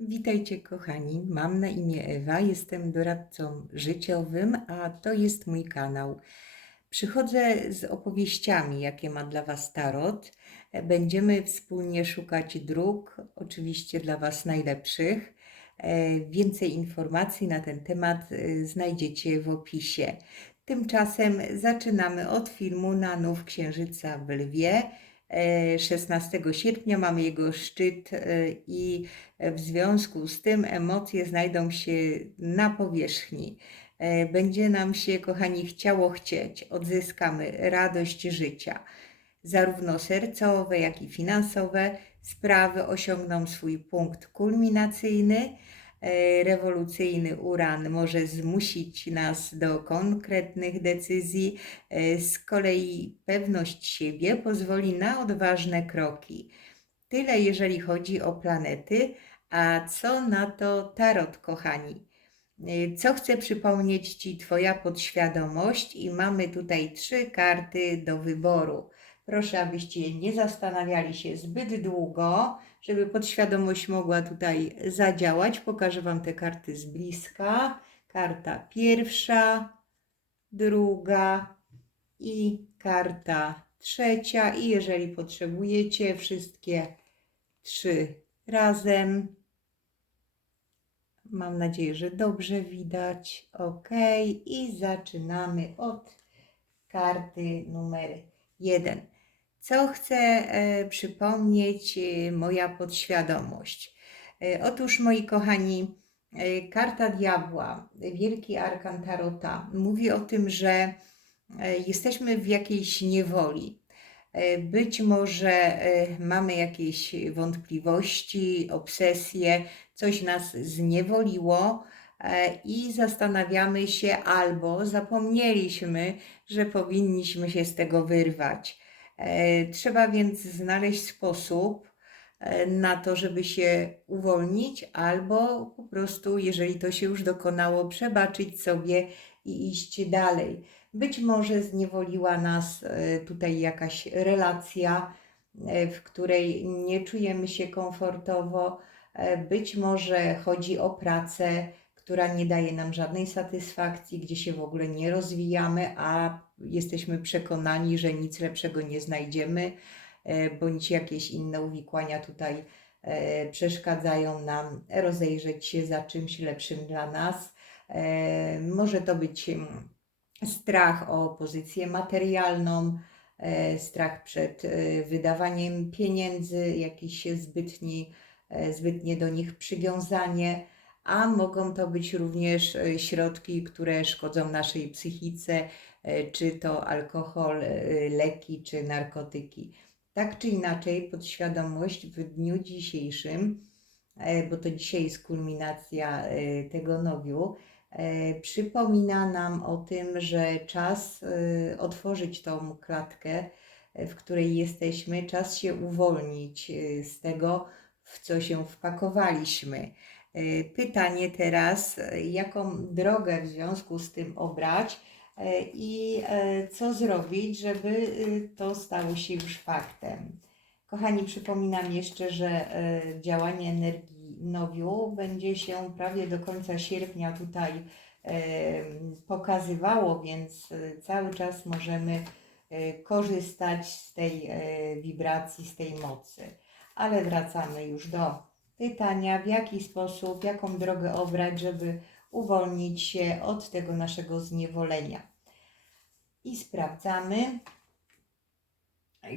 Witajcie kochani, mam na imię Ewa, jestem doradcą życiowym, a to jest mój kanał. Przychodzę z opowieściami, jakie ma dla Was Tarot. Będziemy wspólnie szukać dróg, oczywiście dla Was najlepszych. E, Więcej informacji na ten temat e, znajdziecie w opisie. Tymczasem zaczynamy od filmu Nanów Księżyca w Lwie. E, 16 sierpnia mamy jego szczyt e, i w związku z tym emocje znajdą się na powierzchni. E, Będzie nam się, kochani, chciało chcieć. Odzyskamy radość życia. Zarówno sercowe, jak i finansowe sprawy osiągną swój punkt kulminacyjny. E, Rewolucyjny uran może zmusić nas do konkretnych decyzji. E, Z kolei pewność siebie pozwoli na odważne kroki. Tyle jeżeli chodzi o planety, a co na to tarot, kochani? Y, Co chce przypomnieć Ci Twoja podświadomość? I mamy tutaj trzy karty do wyboru. Proszę, abyście nie zastanawiali się zbyt długo, żeby podświadomość mogła tutaj zadziałać. Pokażę Wam te karty z bliska. Karta pierwsza, druga i karta trzecia. I jeżeli potrzebujecie, wszystkie trzy razem. Mam nadzieję, że dobrze widać. Ok. I zaczynamy od karty numer jeden. Co chcę e, przypomnieć e, moja podświadomość? E, otóż, moi kochani, e, karta diabła, wielki arkan Tarota, mówi o tym, że jesteśmy w jakiejś niewoli. Być może mamy jakieś wątpliwości, obsesje, coś nas zniewoliło i zastanawiamy się albo zapomnieliśmy, że powinniśmy się z tego wyrwać. E, Trzeba więc znaleźć sposób e, na to, żeby się uwolnić, albo po prostu, jeżeli to się już dokonało, przebaczyć sobie i iść dalej. Być może zniewoliła nas e, tutaj jakaś relacja, w której nie czujemy się komfortowo. Być może chodzi o pracę, która nie daje nam żadnej satysfakcji, gdzie się w ogóle nie rozwijamy, a jesteśmy przekonani, że nic lepszego nie znajdziemy, e, bądź jakieś inne uwikłania tutaj e, przeszkadzają nam rozejrzeć się za czymś lepszym dla nas. E, Może to być mm, strach o pozycję materialną, strach przed wydawaniem pieniędzy, jakiś zbytni, zbytnie do nich przywiązanie, a mogą to być również środki, które szkodzą naszej psychice, czy to alkohol, e, leki, czy narkotyki. Tak czy inaczej, podświadomość w dniu dzisiejszym, e, bo to dzisiaj jest kulminacja e, tego nowiu, e, przypomina nam o tym, że czas e, otworzyć tą klatkę, e, w której jesteśmy, czas się uwolnić e, z tego, w co się wpakowaliśmy. E, Pytanie teraz, e, jaką drogę w związku z tym obrać e, i e, co zrobić, żeby e, to stało się już faktem. Kochani, przypominam jeszcze, że e, działanie energii nowiu będzie się prawie do końca sierpnia tutaj e, pokazywało, więc e, cały czas możemy e, korzystać z tej e, wibracji, z tej mocy. Ale wracamy już do pytania, w jaki sposób, jaką drogę obrać, żeby uwolnić się od tego naszego zniewolenia. I sprawdzamy.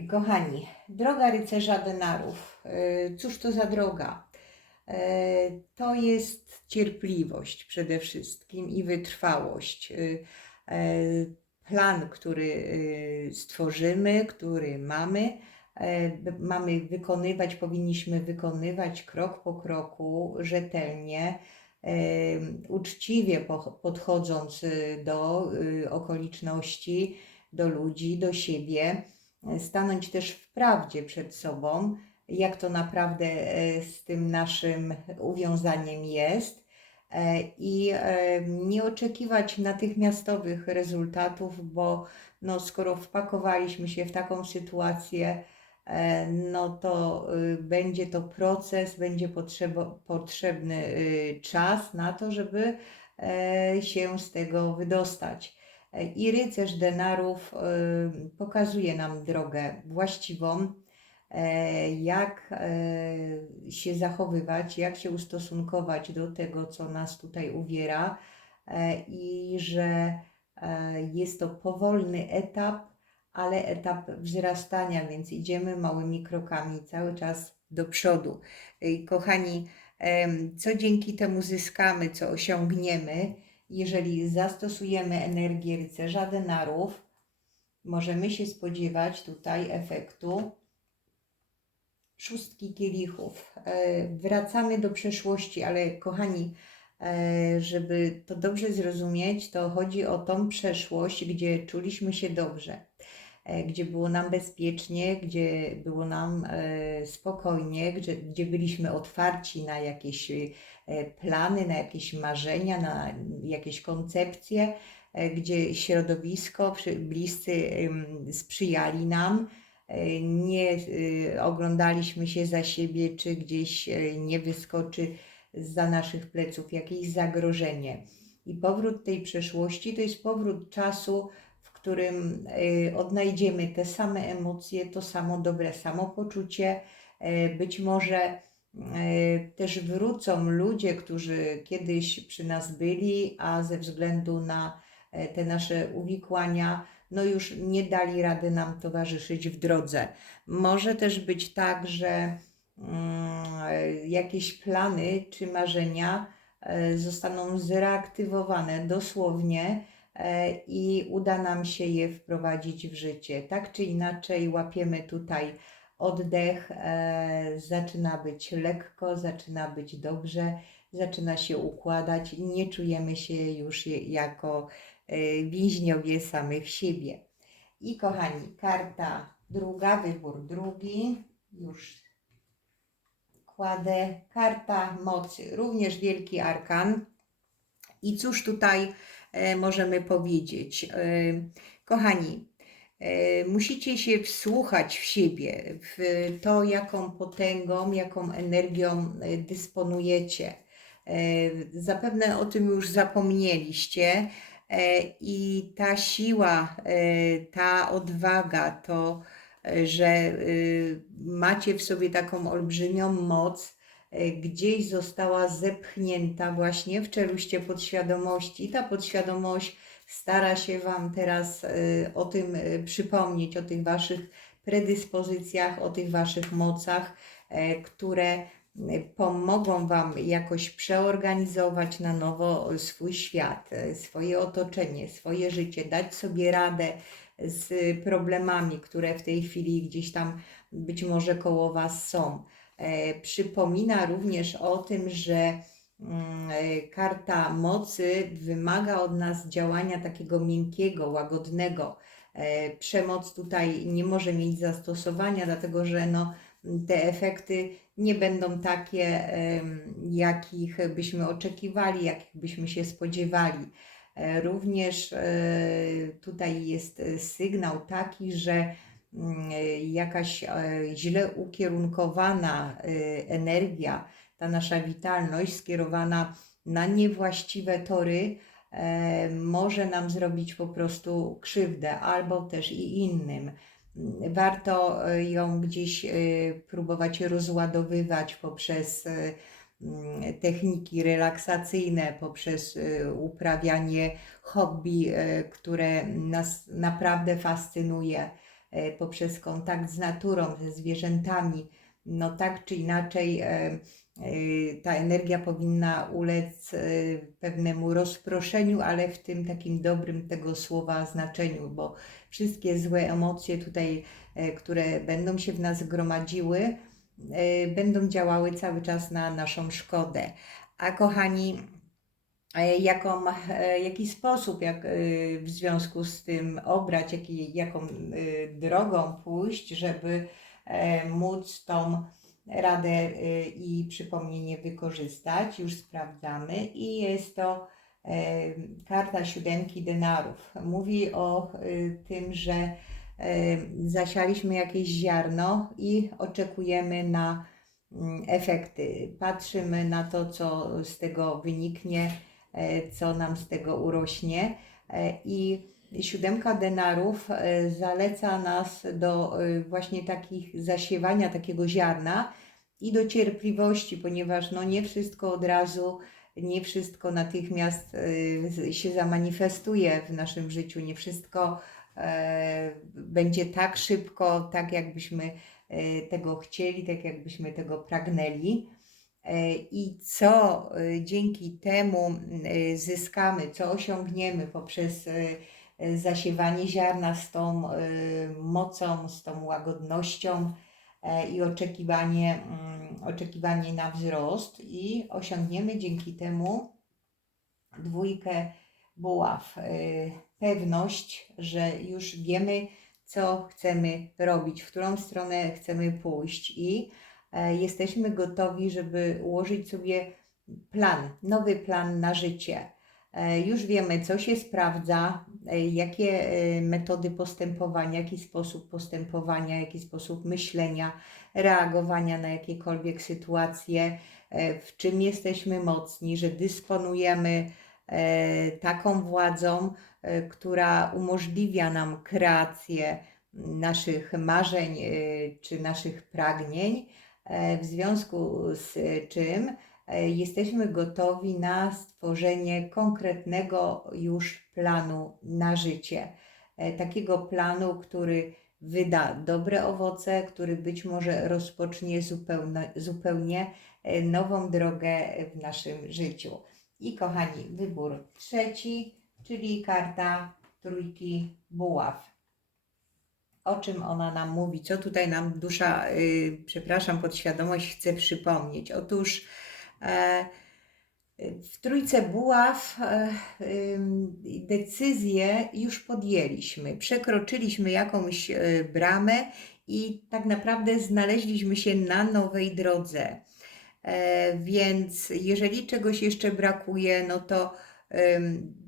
Kochani, droga rycerza denarów. E, Cóż to za droga? E, To jest cierpliwość przede wszystkim i wytrwałość. E, Plan, który stworzymy, który mamy, mamy wykonywać, powinniśmy wykonywać krok po kroku, rzetelnie, uczciwie po- podchodząc e, do e, okoliczności, do ludzi, do siebie, e, stanąć też w prawdzie przed sobą, jak to naprawdę e, z tym naszym uwiązaniem jest. e, I nie oczekiwać natychmiastowych rezultatów, bo no, skoro wpakowaliśmy się w taką sytuację, no to y, będzie to proces, będzie potrzebny y, czas na to, żeby e, się z tego wydostać. E, I rycerz denarów y, pokazuje nam drogę właściwą, e, jak e, się zachowywać, jak się ustosunkować do tego, co nas tutaj uwiera, e, i że e, jest to powolny etap, ale etap wzrastania, więc idziemy małymi krokami cały czas do przodu. I Kochani, co dzięki temu zyskamy, co osiągniemy, jeżeli zastosujemy energię rycerza denarów, możemy się spodziewać tutaj efektu szóstki kielichów. E, Wracamy do przeszłości, ale kochani, e, żeby to dobrze zrozumieć, to chodzi o tą przeszłość, gdzie czuliśmy się dobrze, gdzie było nam bezpiecznie, gdzie było nam e, spokojnie, gdzie, gdzie byliśmy otwarci na jakieś e, plany, na jakieś marzenia, na jakieś koncepcje, e, gdzie środowisko, bliscy sprzyjali nam e, nie oglądaliśmy się za siebie, czy gdzieś e, nie wyskoczy za naszych pleców jakieś zagrożenie. I powrót tej przeszłości to jest powrót czasu, którym e, odnajdziemy te same emocje, to samo dobre samopoczucie. E, Być może e, też wrócą ludzie, którzy kiedyś przy nas byli, a ze względu na e, te nasze uwikłania, no już nie dali rady nam towarzyszyć w drodze. Może też być tak, że mm, jakieś plany czy marzenia zostaną zreaktywowane dosłownie i uda nam się je wprowadzić w życie. Tak czy inaczej, łapiemy tutaj oddech, e, zaczyna być lekko, zaczyna być dobrze, zaczyna się układać nie czujemy się już jako e, więźniowie samych siebie. I kochani, karta druga, wybór drugi, już kładę. Karta mocy, również wielki arkan. I cóż tutaj e, możemy powiedzieć? E, kochani, e, musicie się wsłuchać w siebie, w to, jaką potęgą, jaką energią e, dysponujecie. E, zapewne o tym już zapomnieliście. E, I ta siła, e, ta odwaga, to, e, że macie w sobie taką olbrzymią moc, e, gdzieś została zepchnięta właśnie w czeluście podświadomości. Ta podświadomość stara się Wam teraz e, o tym e, przypomnieć, o tych Waszych predyspozycjach, o tych Waszych mocach, e, które e, pomogą Wam jakoś przeorganizować na nowo swój świat, e, swoje otoczenie, swoje życie, dać sobie radę z problemami, które w tej chwili gdzieś tam być może koło Was są. E, Przypomina również o tym, że mm, e, karta mocy wymaga od nas działania takiego miękkiego, łagodnego. E, Przemoc tutaj nie może mieć zastosowania, dlatego że no, te efekty nie będą takie, jakich byśmy oczekiwali, jakich byśmy się spodziewali. Również tutaj jest sygnał taki, że jakaś e, źle ukierunkowana e, energia, ta nasza witalność skierowana na niewłaściwe tory, e, może nam zrobić po prostu krzywdę, albo też i innym. Mm, Warto e, ją gdzieś e, próbować rozładowywać poprzez e, mm, techniki relaksacyjne, poprzez e, uprawianie hobby, e, które nas naprawdę fascynuje, e, poprzez kontakt z naturą, ze zwierzętami. No tak czy inaczej, e, e, ta energia powinna ulec e, pewnemu rozproszeniu, ale w tym takim dobrym tego słowa znaczeniu, bo wszystkie złe emocje tutaj, e, które będą się w nas gromadziły, e, będą działały cały czas na naszą szkodę. A kochani, e, jaką, e, jaki sposób, jak e, w związku z tym obrać, jaką e, drogą pójść, żeby móc tą radę i przypomnienie wykorzystać, już sprawdzamy i jest to karta siódemki denarów. Mówi o tym, że zasialiśmy jakieś ziarno i oczekujemy na mm, efekty. Patrzymy na to, co z tego wyniknie, co nam z tego urośnie e, i siódemka denarów e, zaleca nas do e, właśnie takich zasiewania takiego ziarna i do cierpliwości, ponieważ no nie wszystko od razu, nie wszystko natychmiast e, się zamanifestuje w naszym życiu, nie wszystko e, będzie tak szybko, tak jakbyśmy e, tego chcieli, tak jakbyśmy tego pragnęli. I co e, dzięki temu e, zyskamy, co osiągniemy poprzez e, zasiewanie ziarna z tą mocą, z tą łagodnością e, i oczekiwanie, mm, oczekiwanie na wzrost i osiągniemy dzięki temu dwójkę buław. Pewność, że już wiemy, co chcemy robić, w którą stronę chcemy pójść i jesteśmy gotowi, żeby ułożyć sobie plan, nowy plan na życie. E, Już wiemy, co się sprawdza, e, jakie e, metody postępowania, jaki sposób postępowania, jaki sposób myślenia, reagowania na jakiekolwiek sytuacje, e, w czym jesteśmy mocni, że dysponujemy e, taką władzą, e, która umożliwia nam kreację naszych marzeń e, czy naszych pragnień, e, w związku z czym e, jesteśmy gotowi na stworzenie konkretnego już planu na życie. E, Takiego planu, który wyda dobre owoce, który być może rozpocznie zupełnie, zupełnie e, nową drogę w naszym życiu. I kochani, wybór trzeci, czyli karta trójki buław. O czym ona nam mówi? Co tutaj nam dusza, yy, przepraszam, podświadomość chce przypomnieć? Otóż e, w trójce buław e, ym, decyzję już podjęliśmy. Przekroczyliśmy jakąś e, bramę i tak naprawdę znaleźliśmy się na nowej drodze. Więc jeżeli czegoś jeszcze brakuje, no to,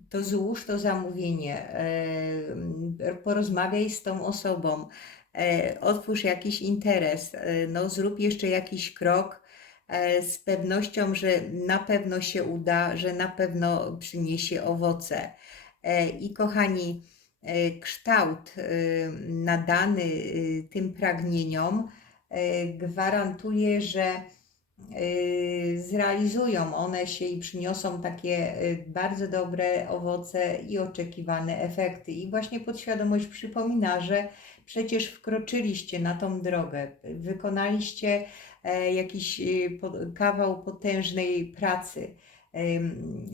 to złóż to zamówienie, em, porozmawiaj z tą osobą, e, otwórz jakiś interes, e, no zrób jeszcze jakiś krok e, z pewnością, że na pewno się uda, że na pewno przyniesie owoce. E, I kochani, e, kształt e, nadany e, tym pragnieniom e, gwarantuje, że zrealizują one się i przyniosą takie y, bardzo dobre owoce i oczekiwane efekty. I właśnie podświadomość przypomina, że przecież wkroczyliście na tą drogę, wykonaliście e, jakiś y, kawał potężnej pracy.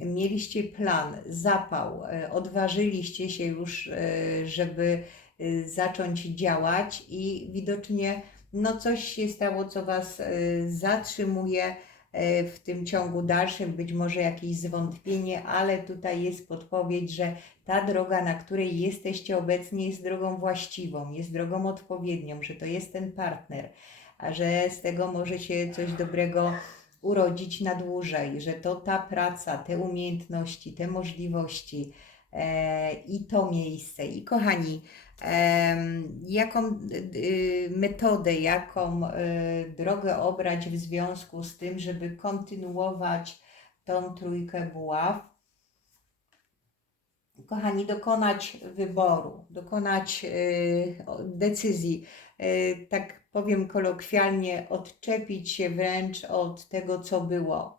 Mieliście plan, zapał, e, odważyliście się już, e, żeby y, zacząć działać i widocznie no coś się stało, co Was e, zatrzymuje e, w tym ciągu dalszym, być może jakieś zwątpienie, ale tutaj jest podpowiedź, że ta droga, na której jesteście obecnie, jest drogą właściwą, jest drogą odpowiednią, że to jest ten partner, a że z tego może się coś dobrego urodzić na dłużej, że to ta praca, te umiejętności, te możliwości i to miejsce. I kochani, jaką y, metodę, jaką y, drogę obrać w związku z tym, żeby kontynuować tą trójkę buław. Kochani, dokonać wyboru, dokonać y, decyzji, y, tak powiem kolokwialnie, odczepić się wręcz od tego, co było,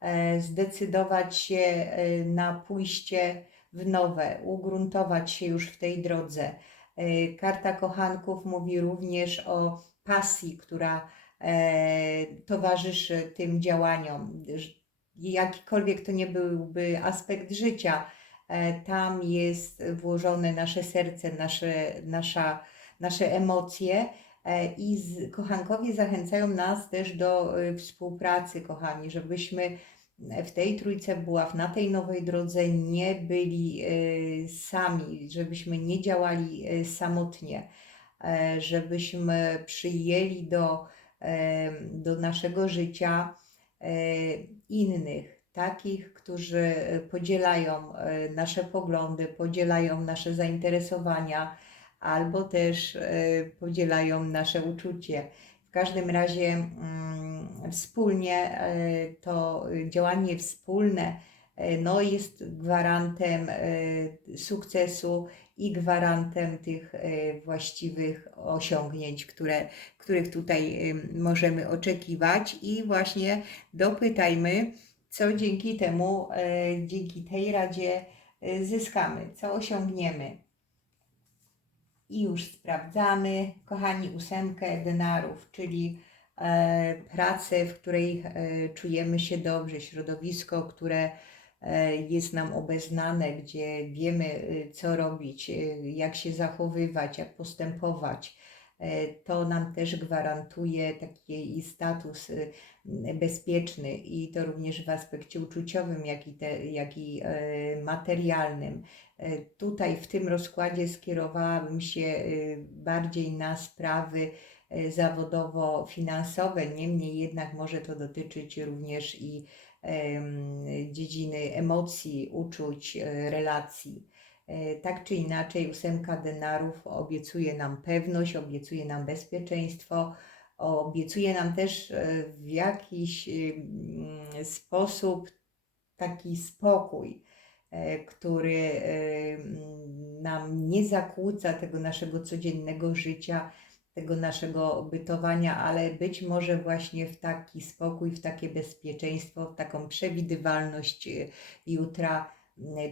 e, zdecydować się e, na pójście w nowe, ugruntować się już w tej drodze. E, Karta kochanków mówi również o pasji, która e, towarzyszy tym działaniom. Jakikolwiek to nie byłby aspekt życia, e, tam jest włożone nasze serce, nasze, nasza, nasze emocje. I kochankowie zachęcają nas też do współpracy, kochani, żebyśmy w tej trójce buław, na tej nowej drodze nie byli e, sami, żebyśmy nie działali e, samotnie, e, żebyśmy przyjęli do, do naszego życia innych, takich, którzy podzielają nasze poglądy, podzielają nasze zainteresowania, albo też podzielają nasze uczucie. W każdym razie mm, wspólnie e, to działanie wspólne e, no, jest gwarantem e, sukcesu i gwarantem tych właściwych osiągnięć, które, których tutaj em, możemy oczekiwać i właśnie dopytajmy, co dzięki temu, dzięki tej radzie zyskamy, co osiągniemy. I już sprawdzamy, kochani, ósemkę denarów, czyli e, pracę, w której e, czujemy się dobrze, środowisko, które e, jest nam obeznane, gdzie wiemy, e, co robić, e, jak się zachowywać, jak postępować. E, To nam też gwarantuje taki status e, bezpieczny i to również w aspekcie uczuciowym, jak i, te, jak i e, materialnym. E, Tutaj w tym rozkładzie skierowałabym się e, bardziej na sprawy e, zawodowo-finansowe, niemniej jednak może to dotyczyć również i dziedziny emocji, uczuć, relacji. Tak czy inaczej, ósemka denarów obiecuje nam pewność, obiecuje nam bezpieczeństwo, obiecuje nam też w jakiś sposób taki spokój, który e, nam nie zakłóca tego naszego codziennego życia, tego naszego bytowania, ale być może właśnie w taki spokój, w takie bezpieczeństwo, w taką przewidywalność e, jutra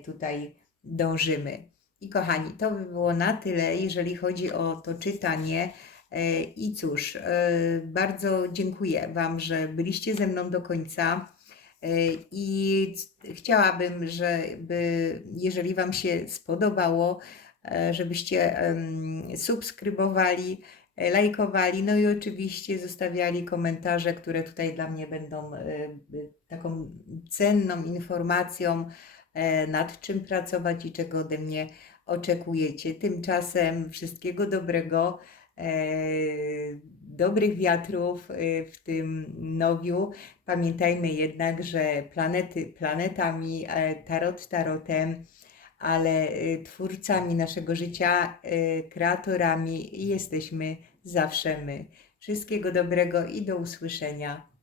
tutaj dążymy. I kochani, to by było na tyle, jeżeli chodzi o to czytanie. E, I cóż, e, bardzo dziękuję Wam, że byliście ze mną do końca. E, I chciałabym, żeby, jeżeli Wam się spodobało, e, żebyście subskrybowali, e, lajkowali, no i oczywiście zostawiali komentarze, które tutaj dla mnie będą taką cenną informacją, nad czym pracować i czego ode mnie oczekujecie. Tymczasem wszystkiego dobrego, dobrych wiatrów e, w tym nowiu. Pamiętajmy jednak, że planety planetami, e, tarot tarotem, ale e, twórcami naszego życia, e, kreatorami jesteśmy zawsze my. Wszystkiego dobrego i do usłyszenia.